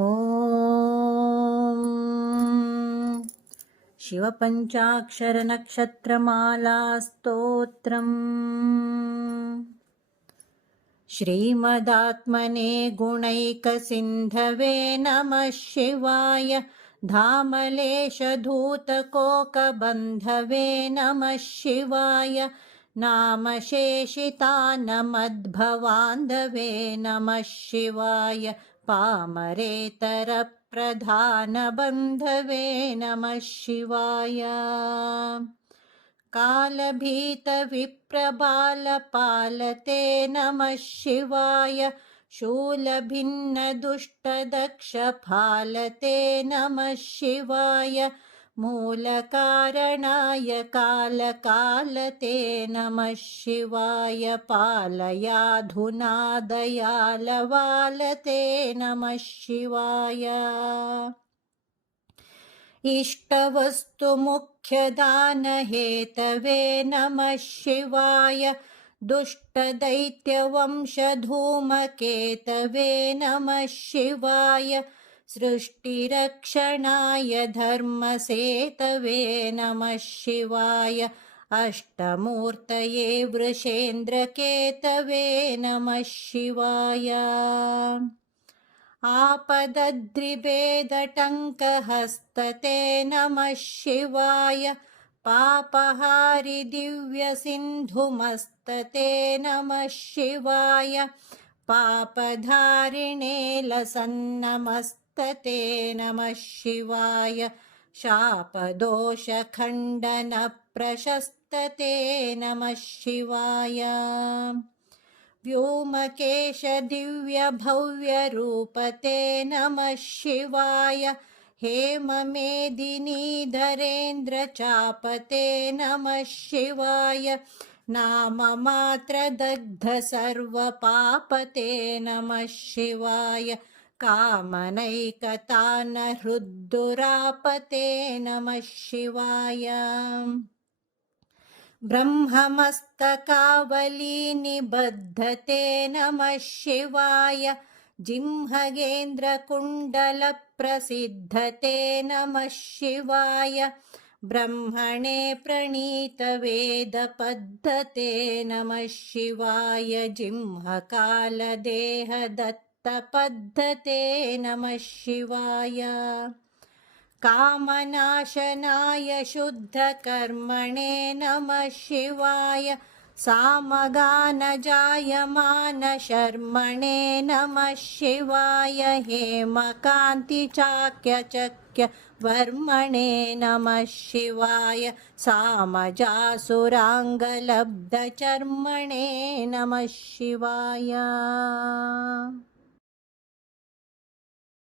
ॐ शिवपञ्चाक्षरनक्षत्रमालास्तोत्रम् श्रीमदात्मने गुणैकसिन्धवे नमः शिवाय धामलेशधूतकोकबन्धवे नमः शिवाय नामशेषितानमद्भवान्धवे नमः शिवाय पामरेतरप्रधानबन्धवे नमः शिवाय। कालभीतविप्रबालपालते नमः शिवाय। शूलभिन्नदुष्टदक्षफालते नमः शिवाय मूलकारणाय कालकालते नमः शिवाय पालयाधुना दयालवालते नमः शिवाय इष्टवस्तुमुख्यदानहेतवे नमः शिवाय दुष्टदैत्यवंशधूमकेतवे नमः शिवाय सृष्टिरक्षणाय धर्मसेतवे नमः शिवाय। अष्टमूर्तये वृषेन्द्रकेतवे नमः शिवाय। आपदद्रिभेदटङ्कहस्तते नमः शिवाय। पापहारि दिव्यसिन्धुमस्तते नमः शिवाय। पापधारिणे लसन्नमस्तते नमः शिवाय। शापदोषखण्डनप्रशस्तते नमः शिवाय। व्योमकेशदिव्यभव्यरूपते नमः शिवाय। हेममेदिनीधरेन्द्रचापते नमः शिवाय। नाममात्रदग्धसर्वपापते नमः शिवाय कामनैकतानहृद्दुरापते नमः शिवाय। ब्रह्ममस्तकावलीनिबद्धते नमः शिवाय। जिह्मगेन्द्रकुण्डलप्रसिद्धते नमः शिवाय। ब्रह्मणे प्रणीतवेदपद्धते नमः शिवाय जिह्मकालदेहदत्तपद्धते नमः शिवाय। कामनाशनाय शुद्धकर्मणे नमः शिवाय। सामगानजायमानशर्मणे नमः शिवाय। हेमकान्तिचाक्यचक्यवर्मणे नमः शिवाय। सामजासुराङ्गलब्धचर्मणे नमः शिवाय